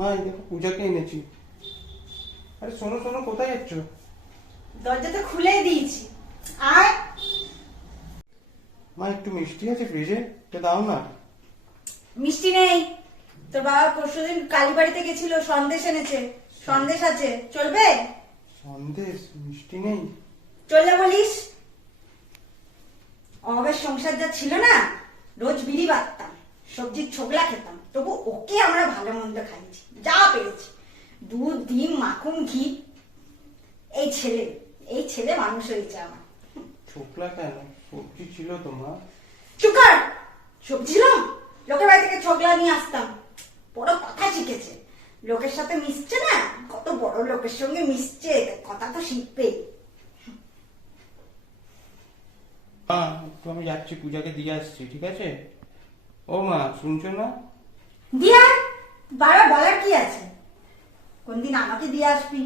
মা এই দেখো পূজাকে এনেছি। আরে শোনো শোনো, কোথায় যাচ্ছ? দরজাটা খুলে দিয়েছি, আয়। মা একটু মিষ্টি আছে ফ্রিজে, এটা দাও না। মিষ্টি নেই, তোর বাবা পরশুদিন কালীবাড়িতে গেছিল, সন্দেশ এনেছে, সন্দেশ আছে, চলবে? সন্দেশ? মিষ্টি নেই? চললে বলিস। অভাবের সংসার যা ছিল না, রোজ বিড়ি বাঁধতাম, সবজির ছোকলা খেতাম, তবু ওকে আমরা ভালো মন্দ খাইছি, যা পেরেছি, দুধ ডিম মাখন ঘি। এই ছেলে মানুষ হয়েছে আমার। ছোকলা কেন, সবজি ছিল তো মা। চুপ কর। সবজি ছিল, লোকের বাড়ি থেকে ছোকলা নিয়ে আসতাম। বড় কথা শিখেছে, লোকের সাথে মিশছে না, কত বড় লোকের সঙ্গে মিশছে, কথা তো শিখবে। মা একটু আমি যাচ্ছি, পূজাকে দিয়ে আসছি, ঠিক আছে? ও মা শুনছো না? দিয়া বারবার বলার কি আছে? কোনদিন আমাকে দিয়ে আসবি,